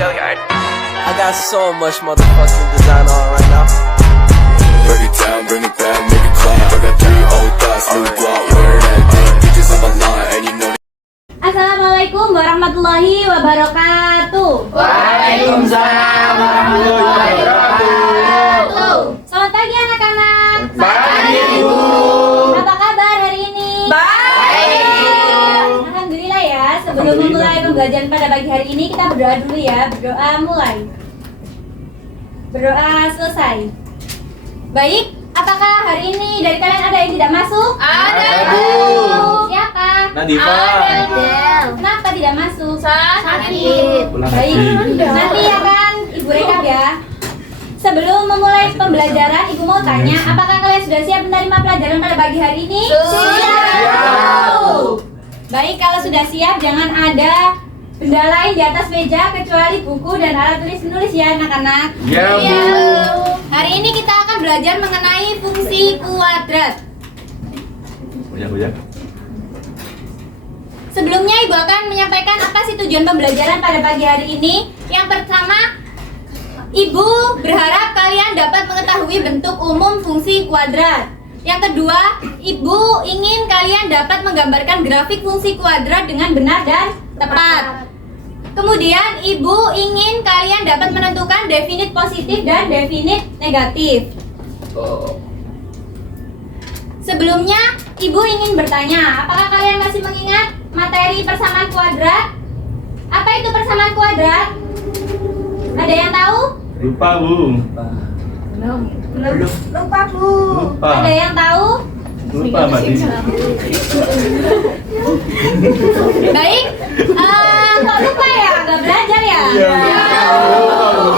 I got so much motherfucking design on right now. Break it down, bring it back, make it clap. I got 3 old thoughts, new guap, wear that thing. Bitches on my line, and you know. Assalamualaikum warahmatullahi wabarakatuh. Waalaikumsalam warahmatullahi wabarakatuh. Selamat pagi anak-anak. Pagi, Ibu. Apa kabar hari ini? Baik. Alhamdulillah ya. Sebelum memulai pembelajaran pada pagi hari ini, kita berdoa dulu ya. Berdoa mulai. Berdoa selesai. Baik, apakah hari ini dari kalian ada yang tidak masuk? Ada, Bu. Bu. Siapa? Nadifa. Adel. Kenapa tidak masuk? Sakit. Baik, nanti akan Ibu rekap ya. Sebelum memulai pembelajaran, Ibu mau tanya, apakah kalian sudah siap menerima pelajaran pada pagi hari ini? Siap. Baik, kalau sudah siap, jangan ada benda lain di atas meja kecuali buku dan alat tulis menulis ya anak-anak. Ya, Bu. Iya. Hari ini kita akan belajar mengenai fungsi kuadrat. Banyak. Sebelumnya Ibu akan menyampaikan apa sih tujuan pembelajaran pada pagi hari ini. Yang pertama, Ibu berharap kalian dapat mengetahui bentuk umum fungsi kuadrat. Yang kedua, Ibu ingin kalian dapat menggambarkan grafik fungsi kuadrat dengan benar dan tepat. Kemudian, Ibu ingin kalian dapat menentukan definit positif dan definit negatif. Sebelumnya, Ibu ingin bertanya, apakah kalian masih mengingat materi persamaan kuadrat? Apa itu persamaan kuadrat? Ada yang tahu? Lupa, Bu. Lupa, Bu. Lupa. Ada yang tahu? Lupa, Mbak Di. Baik. Kok lupa ya? Gak belajar ya? Iya.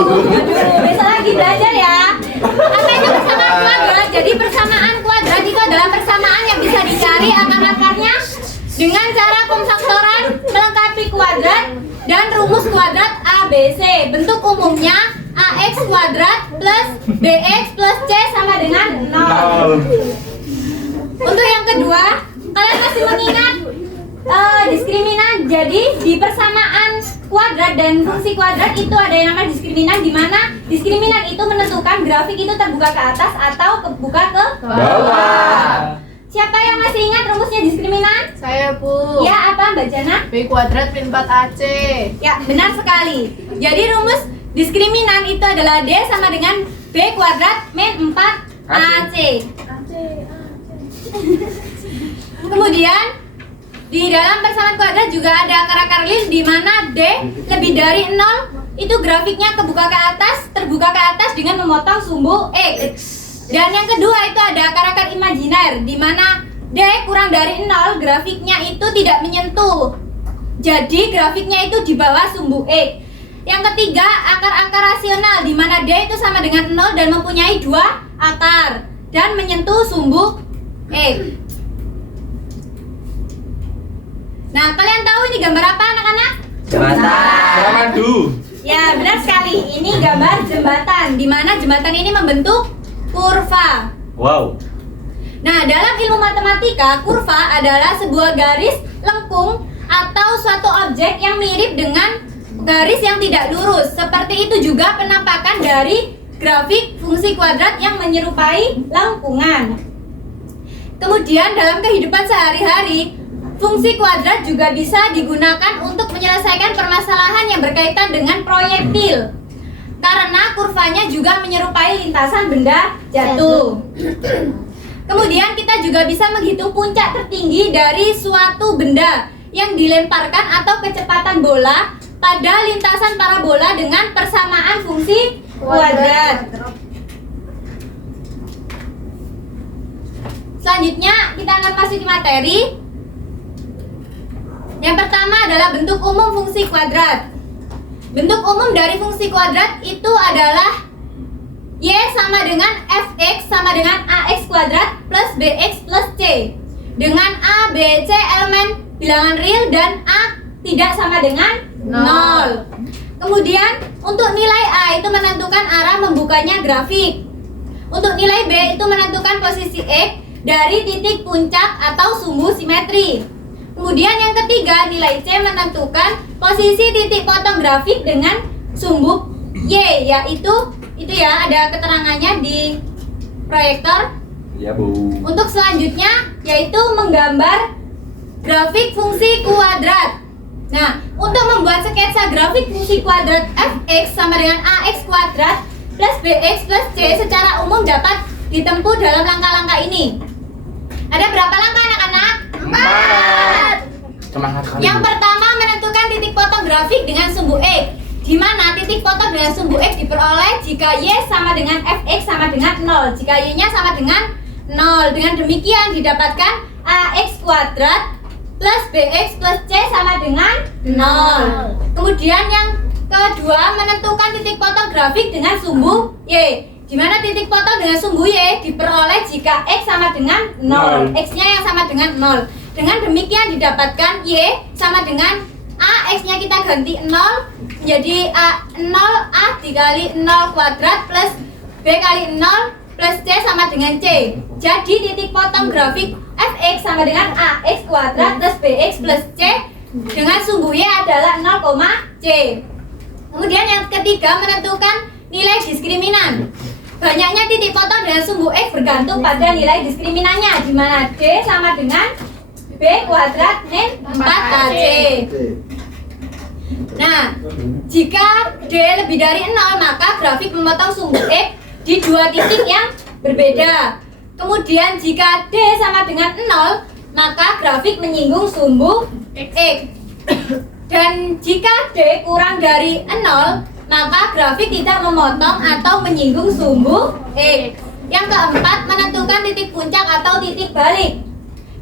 Aduh, besok lagi belajar ya. Apa itu persamaan kuadrat? Jadi persamaan kuadrat itu adalah persamaan yang bisa dicari akar-akarnya dengan cara pemfaktoran melengkapi kuadrat dan rumus kuadrat ABC. Bentuk umumnya AX kuadrat plus BX plus C sama dengan 0. Untuk yang kedua, kalian masih mengingat diskriminan. Jadi di persamaan kuadrat dan fungsi kuadrat itu ada yang namanya diskriminan, di mana diskriminan itu menentukan grafik itu terbuka ke atas atau terbuka ke Bawah. Siapa yang masih ingat rumusnya diskriminan? Saya, Bu. Ya, apa Mbak Jana? B kuadrat min 4AC. Ya, benar sekali. Jadi rumus diskriminan itu adalah D sama dengan B kuadrat min 4AC. Kemudian di dalam persamaan kuadrat juga ada akar-akar list di mana D lebih dari 0 itu grafiknya kebuka ke atas, terbuka ke atas dengan memotong sumbu X. Dan yang kedua itu ada akar-akar imajiner di mana D kurang dari 0 grafiknya itu tidak menyentuh. Jadi grafiknya itu di bawah sumbu X. Yang ketiga akar-akar rasional di mana D itu sama dengan 0 dan mempunyai 2 akar dan menyentuh sumbu X. Nah, kalian tahu ini gambar apa anak-anak? Jembatan. Ya, benar sekali. Ini gambar jembatan di mana jembatan ini membentuk kurva. Wow. Nah, dalam ilmu matematika, kurva adalah sebuah garis lengkung atau suatu objek yang mirip dengan garis yang tidak lurus. Seperti itu juga penampakan dari grafik fungsi kuadrat yang menyerupai lengkungan. Kemudian dalam kehidupan sehari-hari, fungsi kuadrat juga bisa digunakan untuk menyelesaikan permasalahan yang berkaitan dengan proyektil. Karena kurvanya juga menyerupai lintasan benda jatuh. Kemudian kita juga bisa menghitung puncak tertinggi dari suatu benda yang dilemparkan atau kecepatan bola pada lintasan parabola dengan persamaan fungsi kuadrat. Selanjutnya kita akan masuk ke materi. Yang pertama adalah bentuk umum fungsi kuadrat. Bentuk umum dari fungsi kuadrat itu adalah Y sama dengan Fx sama dengan Ax kuadrat plus Bx plus C. Dengan A, B, C elemen bilangan real dan A tidak sama dengan 0. Kemudian untuk nilai A itu menentukan arah membukanya grafik. Untuk nilai B itu menentukan posisi X dari titik puncak atau sumbu simetri. Kemudian yang ketiga, nilai C menentukan posisi titik potong grafik dengan sumbu Y, yaitu itu ya, ada keterangannya di proyektor. Ya Bu. Untuk selanjutnya yaitu menggambar grafik fungsi kuadrat. Nah, untuk membuat sketsa grafik fungsi kuadrat fx sama dengan ax kuadrat plus bx plus c secara umum dapat ditempuh dalam langkah-langkah ini. Ada berapa langkah anak-anak? 4. Semangat kali. Yang pertama menentukan titik potong grafik dengan sumbu x, di mana titik potong dengan sumbu x diperoleh jika y sama dengan fx sama dengan 0, jika y-nya sama dengan 0. Dengan demikian didapatkan ax kuadrat plus bx plus c sama dengan 0. Kemudian yang kedua menentukan titik potong grafik dengan sumbu y, di mana titik potong dengan sumbu y diperoleh jika x sama dengan 0, x-nya yang sama dengan 0. Dengan demikian didapatkan y sama dengan a, x-nya kita ganti 0 menjadi a 0a dikali 0 kuadrat plus b kali 0 plus c sama dengan c. Jadi titik potong grafik fx sama dengan ax kuadrat plus bx plus c dengan sumbu y adalah 0, c. Kemudian yang ketiga menentukan nilai diskriminan. Banyaknya titik potong dengan sumbu x bergantung pada nilai diskriminannya, di mana d sama dengan b kuadrat min 4ac. Nah, jika d lebih dari 0 maka grafik memotong sumbu x di dua titik yang berbeda. Kemudian jika d sama dengan 0 maka grafik menyinggung sumbu x. Dan jika d kurang dari 0 maka grafik tidak memotong atau menyinggung sumbu x. Yang keempat menentukan titik puncak atau titik balik,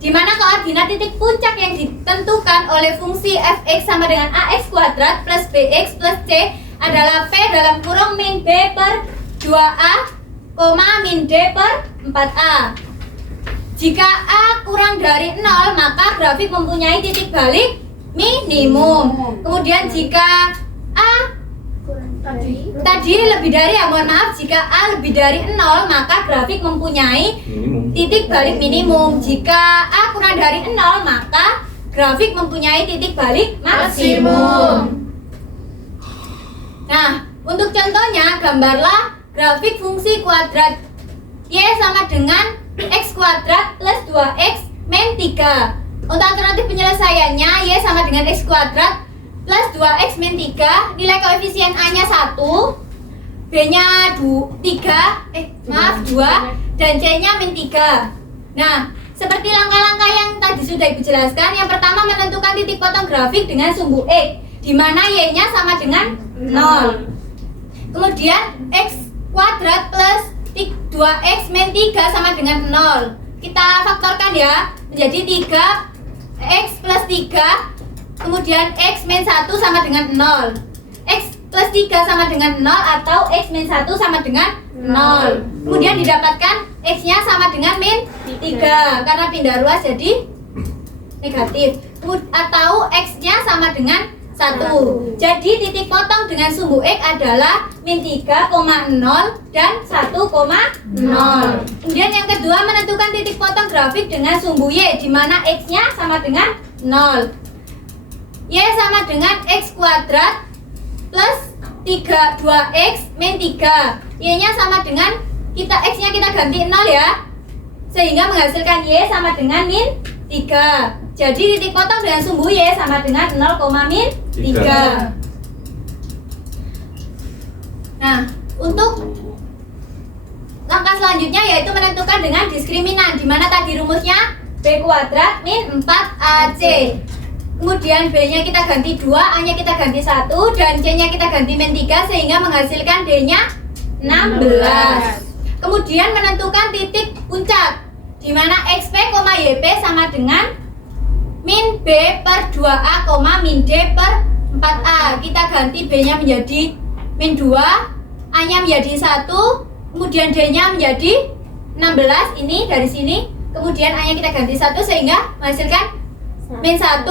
di mana koordinat titik puncak yang ditentukan oleh fungsi fx sama dengan ax kuadrat plus bx plus c adalah p dalam kurung min b per 2a, min d per 4a. Jika a kurang dari 0 maka grafik mempunyai titik balik minimum. Kemudian jika a tadi lebih dari, mohon maaf, jika a lebih dari 0 maka grafik mempunyai Minimum. titik balik minimum. Jika a kurang dari 0 maka grafik mempunyai titik balik maksimum. Nah, untuk contohnya gambarlah grafik fungsi kuadrat y sama dengan x kuadrat plus 2x min 3. Untuk alternatif penyelesaiannya y sama dengan x kuadrat plus 2x min 3, nilai koefisien a-nya 1, b-nya 2, dan c-nya min 3. Nah, seperti langkah-langkah yang tadi sudah Ibu jelaskan, yang pertama menentukan titik potong grafik dengan sumbu x, di mana y-nya sama dengan 0. Kemudian x kuadrat plus 2x min 3 sama dengan 0. Kita faktorkan ya, menjadi 3x plus 3. Kemudian x min 1 sama dengan 0. X plus 3 sama dengan 0 atau x min 1 sama dengan 0. Kemudian didapatkan x-nya sama dengan min 3 karena pindah ruas jadi negatif. Atau x-nya sama dengan 1. Jadi titik potong dengan sumbu x adalah min 3,0 dan 1,0. Kemudian yang kedua menentukan titik potong grafik dengan sumbu y, di mana x-nya sama dengan 0. Y sama dengan x kuadrat plus 2x min 3. Y-nya sama dengan, x-nya kita ganti 0 ya, sehingga menghasilkan y sama dengan min 3. Jadi titik potong dengan sumbu y sama dengan 0, min 3. Nah, untuk langkah selanjutnya yaitu menentukan dengan diskriminan, di mana tadi rumusnya b kuadrat min 4ac. Kemudian b-nya kita ganti 2, a-nya kita ganti 1, dan c-nya kita ganti min 3 sehingga menghasilkan d-nya 16. Kemudian menentukan titik puncak, di mana xp, yp sama dengan min b per 2a, min d per 4a. Kita ganti b-nya menjadi min 2, a-nya menjadi 1, kemudian d-nya menjadi 16, ini dari sini. Kemudian a-nya kita ganti 1 sehingga menghasilkan min 1,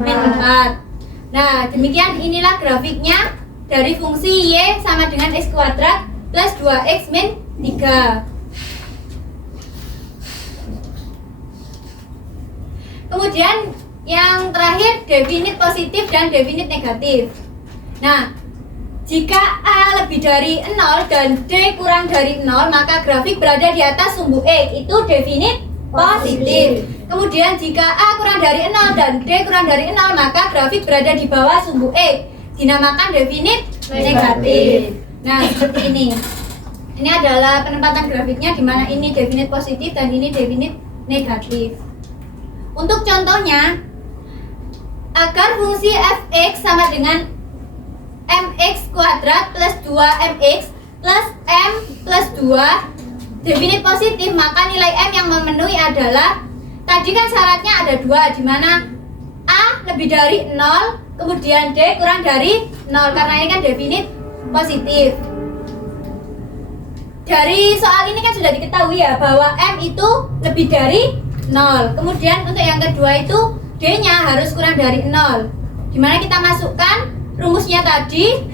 min 4. Nah, demikian inilah grafiknya dari fungsi y sama dengan x kuadrat plus 2x min 3. Kemudian yang terakhir definit positif dan definit negatif. Nah, Jika A lebih dari 0 dan D kurang dari 0, maka grafik berada di atas sumbu X, itu definit positif. Kemudian jika A kurang dari 0 dan D kurang dari 0, maka grafik berada di bawah sumbu X, dinamakan definit negatif. Nah, seperti ini. Ini adalah penempatan grafiknya, di mana ini definit positif dan ini definit negatif. Untuk contohnya, agar fungsi fx sama dengan mx kuadrat plus 2mx plus m plus 2 definit positif, maka nilai m yang memenuhi adalah, tadi kan syaratnya ada 2, di mana A lebih dari 0, kemudian D kurang dari 0, karena ini kan definit positif. Dari soal ini kan sudah diketahui ya bahwa M itu lebih dari 0. Kemudian untuk yang kedua itu D-nya harus kurang dari 0. Dimana kita masukkan rumusnya tadi,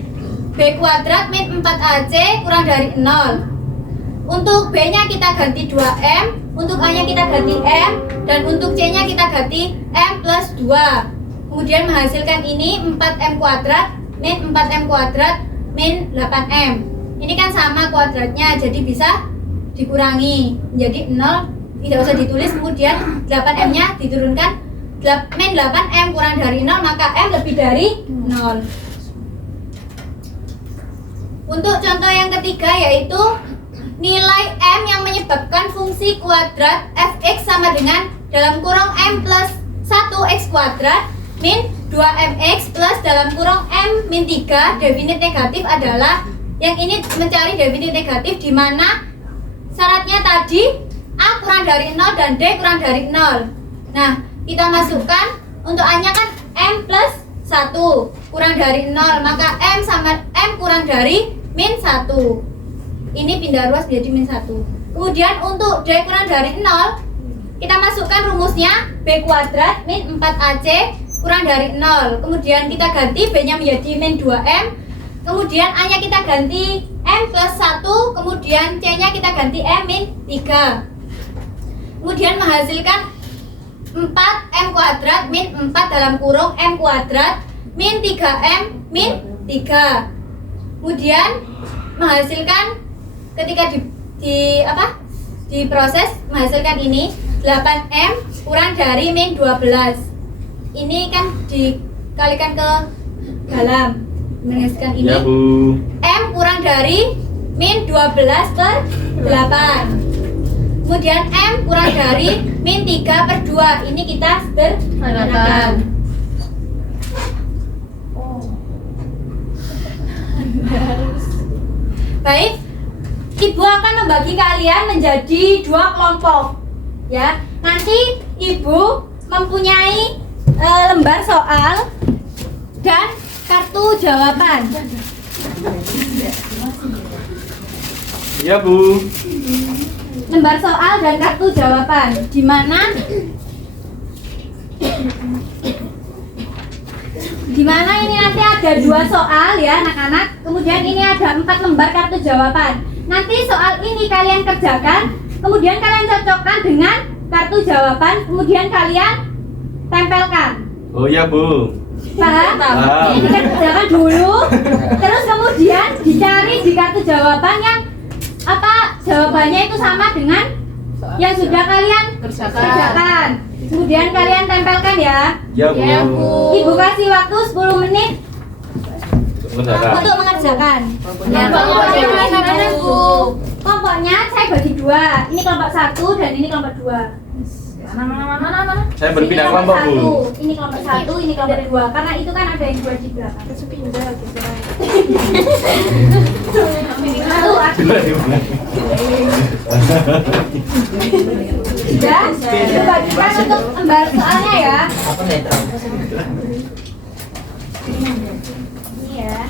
B kuadrat min 4AC kurang dari 0. Untuk B-nya kita ganti 2M, untuk A-nya kita ganti M, dan untuk C-nya kita ganti M plus 2. Kemudian menghasilkan ini 4M kuadrat min 4M kuadrat min 8M. Ini kan sama kuadratnya, jadi bisa dikurangi menjadi 0, tidak usah ditulis. Kemudian 8M-nya diturunkan, min 8M kurang dari 0, maka M lebih dari 0. Untuk contoh yang ketiga yaitu nilai M yang menyebabkan fungsi kuadrat fx sama dengan dalam kurung M plus 1x kuadrat min 2mx plus dalam kurung M min 3 definit negatif adalah, yang ini mencari definit negatif di mana syaratnya tadi A kurang dari 0 dan D kurang dari 0. Nah, kita masukkan untuk A-nya kan M plus 1 kurang dari 0, maka M sama M kurang dari min 1. Ini pindah ruas menjadi min 1. Kemudian untuk D kurang dari 0, kita masukkan rumusnya B kuadrat min 4AC kurang dari 0. Kemudian kita ganti B-nya menjadi min 2M. Kemudian A-nya kita ganti M plus 1, kemudian C-nya kita ganti M min 3. Kemudian menghasilkan 4M kuadrat min 4 dalam kurung M kuadrat min 3M min 3. Kemudian menghasilkan ketika diproses menghasilkan ini 8M kurang dari min 12. Ini kan dikalikan ke dalam, menghasilkan ini Ya, Bu. M kurang dari min 12 per 8. Kemudian M kurang dari min 3 per 2. Ini kita sederhanakan. Baik, Ibu akan membagi kalian menjadi 2 kelompok. Ya, nanti Ibu mempunyai lembar soal dan kartu jawaban. Ya, Bu. Lembar soal dan kartu jawaban, di mana ini nanti ada 2 soal ya anak-anak. Kemudian ini ada 4 lembar kartu jawaban. Nanti soal ini kalian kerjakan, kemudian kalian cocokkan dengan kartu jawaban, kemudian kalian tempelkan. Oh ya, Bu. Paham? Paham. Ini kita kerjakan dulu, terus kemudian dicari di kartu jawaban yang jawabannya itu sama dengan yang sudah kalian kerjakan. Kemudian kalian tempelkan ya. Ya, Bu. Ibu kasih waktu 10 menit untuk mengerjakan. Ya, kelompoknya saya bagi 2. Ini kelompok 1 dan ini kelompok 2. Saya berpindah kelompok, Bu. Ini kelompok 1, ini kelompok 2. Karena itu kan ada yang 2 di belakang. Sudah, dibagikan untuk lembar soalnya ya. Ini ya.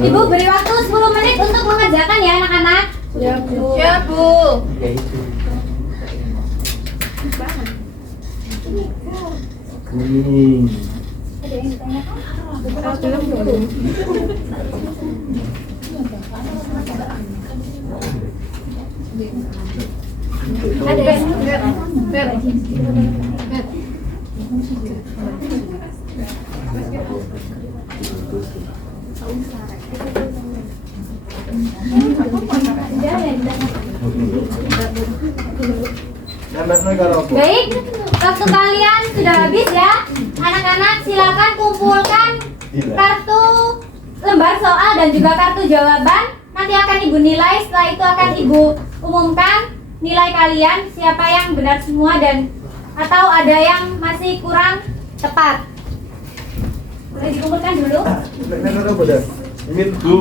Ibu beri waktu 10 menit untuk mengerjakan ya anak-anak. Ya, Bu. Ya, Bu. Ada yang ditanyakan? Baik, waktu kalian sudah habis ya. Anak-anak silakan kumpulkan kartu lembar soal dan juga kartu jawaban. Nanti akan Ibu nilai, setelah itu akan Ibu umumkan nilai kalian, siapa yang benar semua dan atau ada yang masih kurang tepat. Boleh dikumpulkan dulu. Minggu.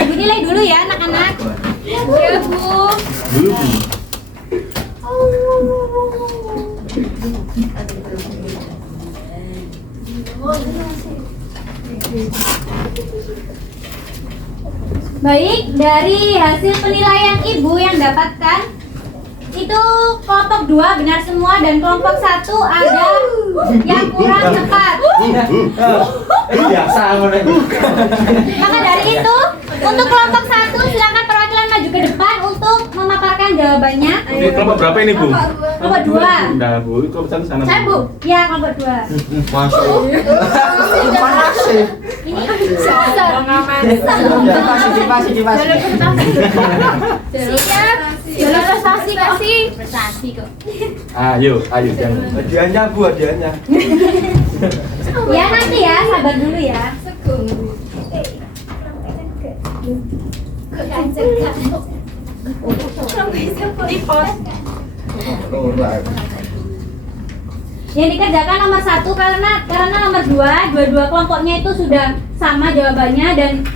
Ibu nilai dulu ya anak-anak. Ya Bu. Bu. Baik, dari hasil penilaian Ibu yang dapatkan itu kelompok 2 benar semua dan kelompok 1 ada yang kurang tepat. Biasa Maka dari itu, untuk kelompok 1 silakan perwakilan maju ke depan untuk memaparkan jawabannya. Ini kelompok berapa ini, Bu? Kelompok 2. Nah, Bu, itu kelompok 1 sana. Saya Bu, ya kelompok 2. Masuk. Ini Jalur prestasi kok. Ayo, jangan. Hadiahnya Bu, hadiahnya. ya nanti ya, sabar dulu ya. Yang dikerjakan nomor 1 karena nomor 2 dua-dua kelompoknya itu sudah sama jawabannya dan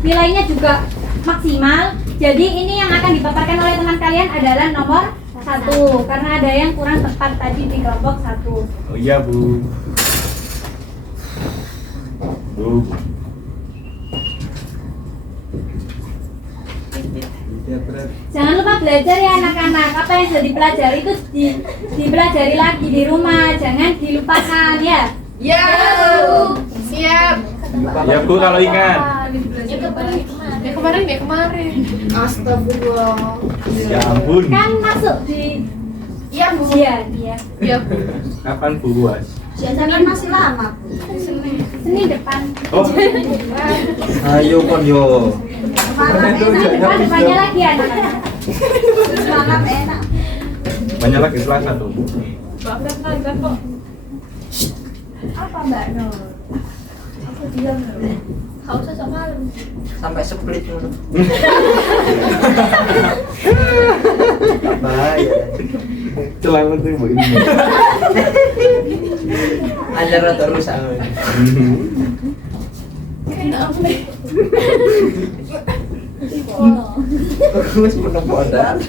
nilainya juga maksimal. Jadi ini yang akan dipaparkan oleh teman kalian adalah nomor 1 karena ada yang kurang tepat tadi di kelompok 1. Oh iya, Bu. Bu. Jangan lupa belajar ya anak-anak. Apa yang sudah dipelajari itu dipelajari lagi di rumah. Jangan dilupakan ya. Ya, Bu. Siap. Ya, Bu, kalau ingat. Ya kemarin. Astagfirullah. Ya ampun. Kan masuk di Iya, Bu. iya. Iya, Bu. Kapan Bu UAS? Senin masih lama. Senin depan. Oh, Ayo kon yo. Depannya lagi anak-anak. Semangat enak. banyak lagi Selasa tuh. Apa Mbak Nur? Aku diam loh. Kau usah malu. Sampai split dulu. Bahaya. Celana tuh Bu ini. Ada rata rusak. Terus menempel dah.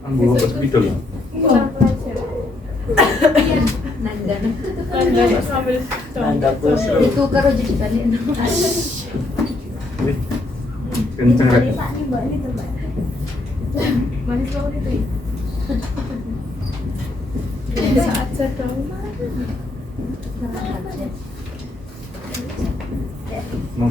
Ambo spidol. Nanda plus. Itu karo jadi balik. Wih, kenceng rek. Manis banget itu. Saat sedang Mau.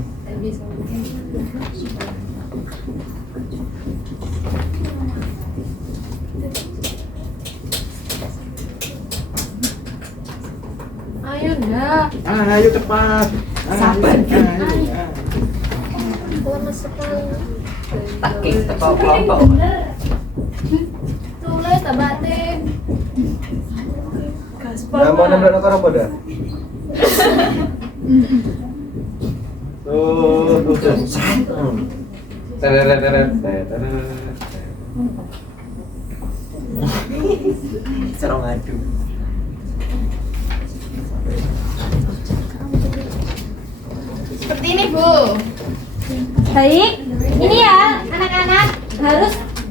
ayo ndak. Ayo cepat. Sabar. Ayo. Lama sekali. Takik teko kelompok. Tulis tabatin. Nama nembak karo apa dah? Tuh. Teret. Serong adu. Seperti ini, Bu. Baik, ini ya anak-anak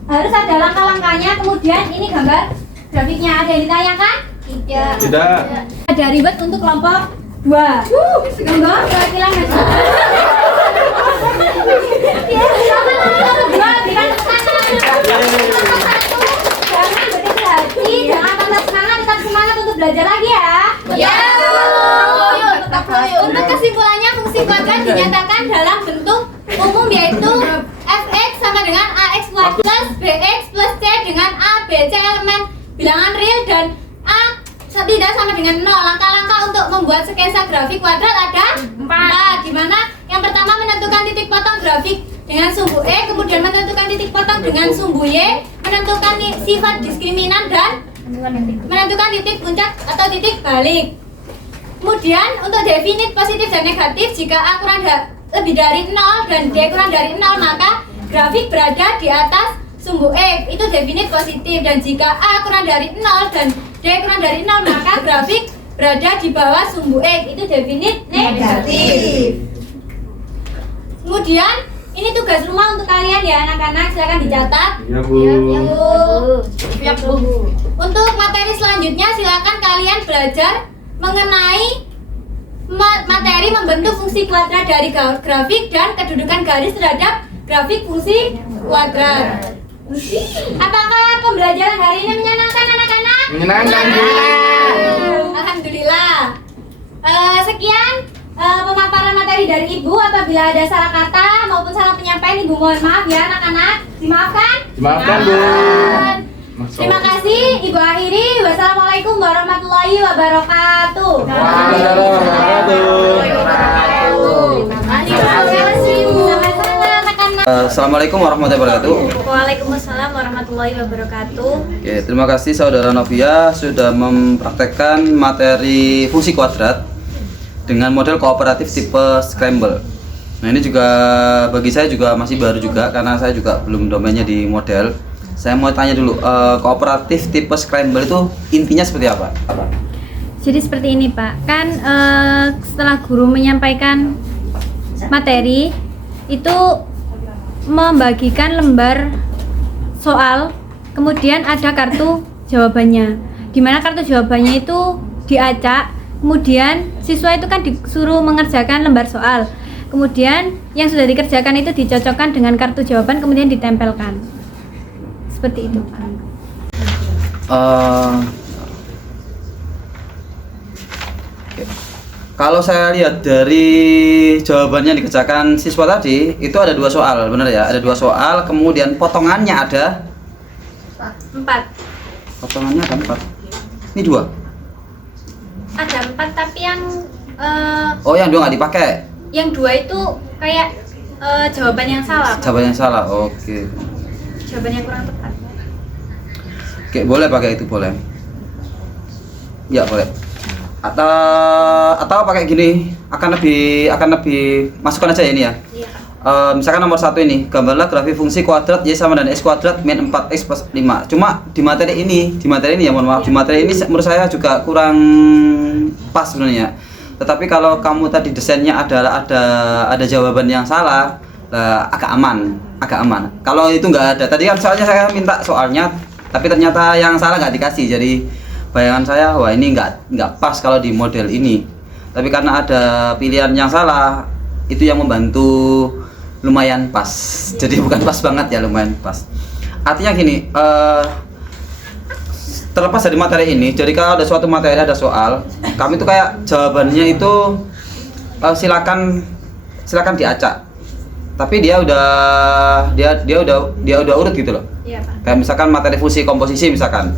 harus ada langkah-langkahnya. Kemudian ini gambar grafiknya. Ada yang ditanyakan? Tidak. Tidak. Ada ribet untuk kelompok 2. Gambar perwakilan nasional. Ya, sama kelompok 2 berikan tekanan. Kelompok 1 jangan berkecil hati, jangan patah semangat, tetap semangat untuk belajar lagi ya. Ya, Bu. dinyatakan dalam bentuk umum yaitu fx sama dengan ax plus bx plus c dengan a, b, c elemen bilangan real dan a tidak sama dengan 0. Langkah-langkah untuk membuat sketsa grafik kuadrat ada 4, di mana yang pertama menentukan titik potong grafik dengan sumbu E, kemudian menentukan titik potong dengan sumbu Y, menentukan sifat diskriminan dan menentukan titik puncak atau titik balik. Kemudian untuk definit positif dan negatif, jika A kurang lebih dari 0 dan D kurang dari 0 maka grafik berada di atas sumbu E, itu definit positif, dan jika A kurang dari 0 dan D kurang dari 0 maka grafik berada di bawah sumbu X, itu definit negatif. Kemudian ini tugas rumah untuk kalian ya anak-anak, silakan dicatat. Ya Bu. Ya, Bu. Untuk materi selanjutnya silakan kalian belajar mengenai materi membentuk fungsi kuadrat dari grafik dan kedudukan garis terhadap grafik fungsi kuadrat. Apakah pembelajaran hari ini menyenangkan anak-anak? Menyenangkan Bu. Alhamdulillah. Sekian pemaparan materi dari Ibu. Apabila ada salah kata maupun salah penyampaian, Ibu mohon maaf ya anak-anak. Dimaafkan? Dimaafkan Bu. Terima kasih. Ibu akhiri. Wassalamualaikum warahmatullahi wabarakatuh. Waalaikumsalam warahmatullahi wabarakatuh. Assalamualaikum warahmatullahi wabarakatuh. Waalaikumsalam warahmatullahi wabarakatuh. Oke, terima kasih saudara Novia sudah mempraktekkan materi fungsi kuadrat dengan model kooperatif tipe scramble. Nah, ini juga bagi saya juga masih baru juga karena saya juga belum domainnya di model. Saya mau tanya dulu, kooperatif tipe scramble itu intinya seperti apa? Jadi seperti ini Pak, kan setelah guru menyampaikan materi itu membagikan lembar soal, kemudian ada kartu jawabannya, dimana kartu jawabannya itu diacak, kemudian siswa itu kan disuruh mengerjakan lembar soal, kemudian yang sudah dikerjakan itu dicocokkan dengan kartu jawaban kemudian ditempelkan, seperti itu Pak. Kalau saya lihat dari jawabannya dikerjakan siswa tadi, itu ada 2 soal, benar ya? Ada 2 soal, kemudian potongannya ada 4. Potongannya ada 4. Ini 2. Ada 4 tapi yang Oh, yang 2 nggak dipakai? yang 2 itu kayak jawaban yang salah. Pak. Jawaban yang salah, oke. Jawaban yang kurang tepat. Oke, boleh pakai itu, boleh. Ya, boleh. Atau pakai gini, akan lebih masukkan aja ya ini ya. Iya. Misalkan nomor 1 ini, gambarlah grafik fungsi kuadrat y sama dengan x kuadrat min 4x plus 5. Cuma di materi ini ya, mohon maaf, di materi ini menurut saya juga kurang pas sebenarnya. Tetapi kalau kamu tadi desainnya adalah ada jawaban yang salah, agak aman. Kalau itu nggak ada, tadi kan soalnya saya minta soalnya, tapi ternyata yang salah nggak dikasih, jadi bayangan saya, wah ini nggak pas kalau di model ini. Tapi karena ada pilihan yang salah, itu yang membantu lumayan pas. Jadi bukan pas banget ya, lumayan pas. Artinya gini, terlepas dari materi ini, jadi kalau ada suatu materi ada soal, kami itu kayak jawabannya itu silakan diacak. Tapi dia udah urut gitu loh. Iya, Pak. Kayak misalkan materi fungsi komposisi misalkan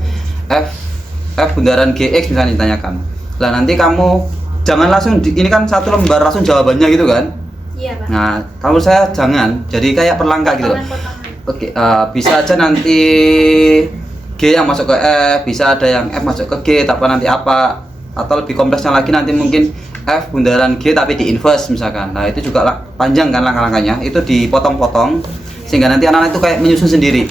F bundaran GX misalnya ditanyakan. Lah nanti kamu jangan langsung ini kan 1 lembar langsung jawabannya gitu kan. Iya, Pak. Nah, kalau saya jangan. Jadi kayak perlangkah gitu loh. Oke, bisa aja nanti G yang masuk ke F, bisa ada yang F masuk ke G tapi nanti apa, atau lebih kompleksnya lagi nanti mungkin F bundaran G tapi di inverse misalkan. Nah, itu juga panjang kan langkah-langkahnya. Itu dipotong-potong sehingga nanti anak-anak itu kayak menyusun sendiri.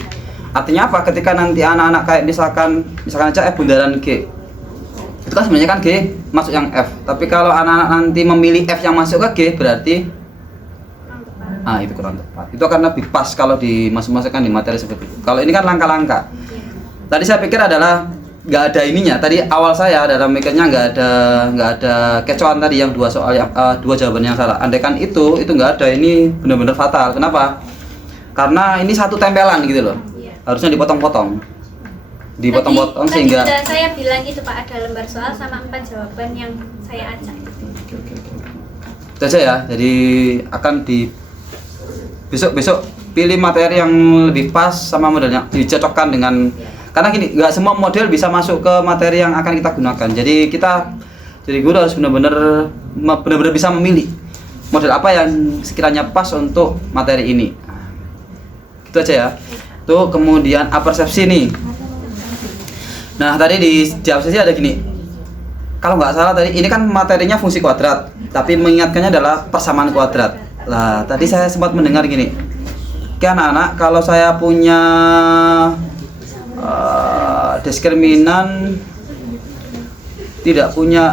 Artinya apa? Ketika nanti anak-anak kayak misalkan aja F bundaran G, itu kan sebenarnya kan G masuk yang F. Tapi kalau anak-anak nanti memilih F yang masuk ke G, berarti itu kurang tepat. Itu akan lebih pas kalau dimasukkan di materi seperti itu. Kalau ini kan langkah-langkah. Tadi saya pikir adalah nggak ada ininya. Tadi awal saya adalah mikirnya nggak ada kecoan tadi yang 2 soal yang 2 jawaban yang salah. Andaikan itu nggak ada, ini benar-benar fatal. Kenapa? Karena ini 1 tempelan gitu loh. Harusnya dipotong-potong sehingga sudah saya bilang itu Pak, ada lembar soal sama 4 jawaban yang saya acak. Itu aja ya. Jadi akan di besok pilih materi yang lebih pas sama modelnya, dicocokkan dengan, karena gini, nggak semua model bisa masuk ke materi yang akan kita gunakan. Jadi jadi guru harus benar-benar bisa memilih model apa yang sekiranya pas untuk materi ini. Itu aja ya. Tuh, kemudian apersepsi nih. Nah, tadi di apersepsi ada gini. Kalau nggak salah tadi ini kan materinya fungsi kuadrat, tapi mengingatkannya adalah persamaan kuadrat. Lah, tadi saya sempat mendengar gini. Ke anak-anak, kalau saya punya diskriminan tidak punya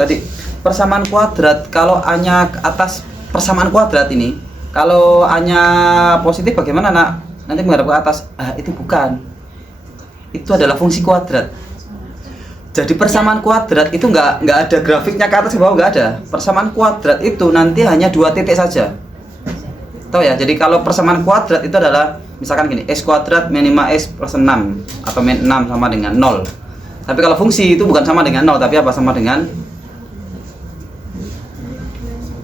tadi persamaan kuadrat, kalau hanya atas persamaan kuadrat ini, kalau hanya positif bagaimana nak? Nanti menghadap ke atas. Itu bukan. Itu adalah fungsi kuadrat. Jadi persamaan kuadrat itu nggak ada grafiknya ke atas ke bawah, nggak ada. Persamaan kuadrat itu nanti hanya 2 titik saja. Tahu ya? Jadi kalau persamaan kuadrat itu adalah misalkan gini, x kuadrat min 5x plus 6 atau min 6 sama dengan 0. Tapi kalau fungsi itu bukan sama dengan 0, tapi apa, sama dengan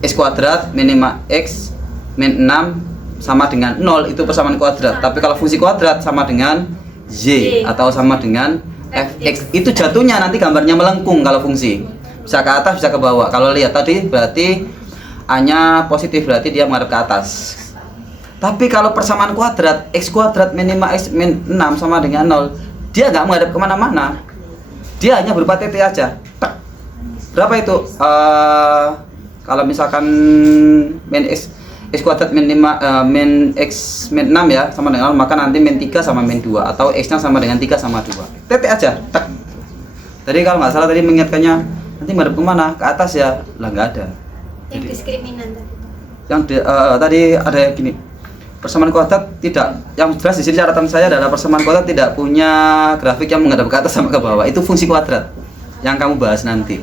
x kuadrat min 5x min 6 sama dengan 0, itu persamaan kuadrat. Tapi kalau fungsi kuadrat sama dengan y atau sama dengan fx, itu jatuhnya nanti gambarnya melengkung. Kalau fungsi bisa ke atas bisa ke bawah. Kalau lihat tadi berarti hanya positif, berarti dia menghadap ke atas. Tapi kalau persamaan kuadrat, x kuadrat min 5x min 6 sama dengan 0, dia nggak menghadap kemana-mana, dia hanya berupa titik aja. Tek. Berapa itu? Kalau misalkan min x kuadrat min 5 min x min 6 ya sama dengan 0, maka nanti min 3 sama min 2 atau x nya sama dengan 3 sama 2. Titik aja. Tek. Tadi kalau nggak salah tadi mengingatkannya nanti menghadap kemana? Ke atas ya? Lah nggak ada. Yang diskriminan tadi. Yang tadi ada gini. Persamaan kuadrat tidak, yang jelas di sini catatan saya adalah persamaan kuadrat tidak punya grafik yang menghadap ke atas sama ke bawah. Itu fungsi kuadrat yang kamu bahas nanti.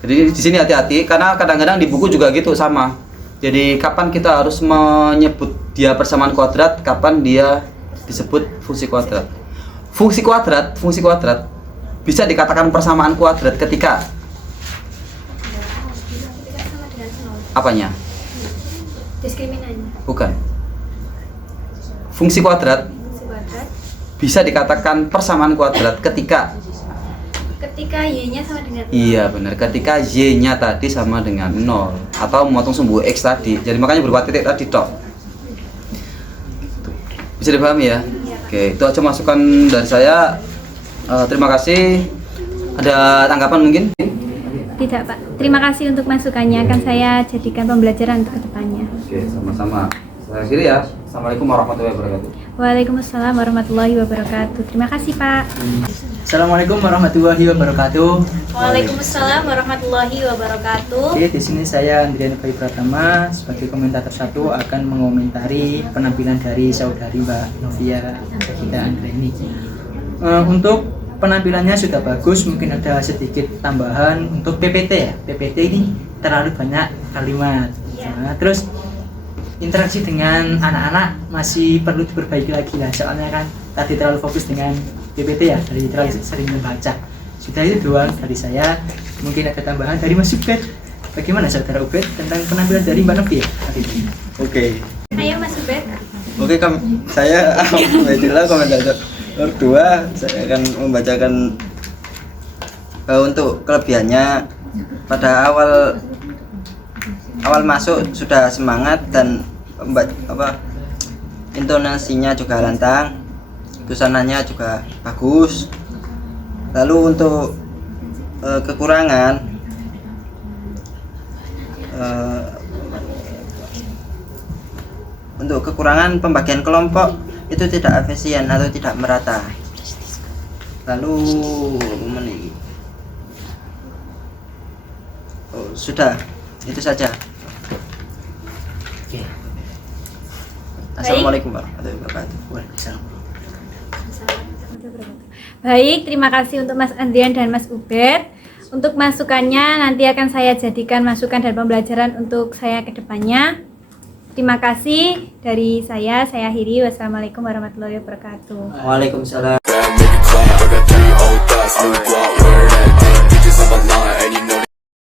Jadi di sini hati-hati karena kadang-kadang di buku juga gitu sama. Jadi kapan kita harus menyebut dia persamaan kuadrat, kapan dia disebut fungsi kuadrat. Fungsi kuadrat bisa dikatakan persamaan kuadrat ketika apanya? Diskriminannya. Bukan. Fungsi kuadrat bisa dikatakan persamaan kuadrat ketika y-nya sama dengan 0. Iya benar, ketika y-nya tadi sama dengan 0 atau memotong sumbu x tadi. Jadi makanya berupa titik tadi tok. Bisa dipahami ya? Oke, itu aja masukan dari saya. Terima kasih. Ada tanggapan mungkin? Tidak Pak, terima kasih untuk masukannya, akan saya jadikan pembelajaran untuk kedepannya. Oke, sama-sama. Saya akhiri ya. Assalamualaikum warahmatullahi wabarakatuh. Waalaikumsalam warahmatullahi wabarakatuh. Terima kasih Pak. Assalamualaikum warahmatullahi wabarakatuh. Waalaikumsalam warahmatullahi wabarakatuh. Oke, di sini saya Andrian Bayi Pratama sebagai komentator 1 akan mengomentari penampilan dari saudari Mbak Novia Sakita Anggreni. Untuk penampilannya sudah bagus, mungkin ada sedikit tambahan untuk PPT ya. PPT ini terlalu banyak kalimat. Nah, terus interaksi dengan anak-anak masih perlu diperbaiki lagi lah, soalnya kan tadi terlalu fokus dengan PPT ya, dari terlalu sering membaca. Sudah itu doang dari saya. Mungkin ada tambahan dari Mas Ubed. Bagaimana saudara Ubed tentang penampilan dari Mbak Novia hari ini? Oke. Ayo Mas Ubed. Oke, saya Abdullah komentator 2. Saya akan membacakan untuk kelebihannya. Pada awal masuk sudah semangat dan intonasinya juga lantang, busananya juga bagus. Lalu untuk kekurangan pembagian kelompok itu tidak efisien atau tidak merata. Lalu sudah itu saja. Oke. Assalamualaikum warahmatullahi wabarakatuh. Waalaikumsalam. Baik, terima kasih untuk Mas Andrian dan Mas Ubed. Untuk masukannya nanti akan saya jadikan masukan dan pembelajaran untuk saya ke depannya. Terima kasih dari saya akhiri. Wassalamualaikum warahmatullahi wabarakatuh. Waalaikumsalam. Make it clap. I got 3 old thoughts, new guap.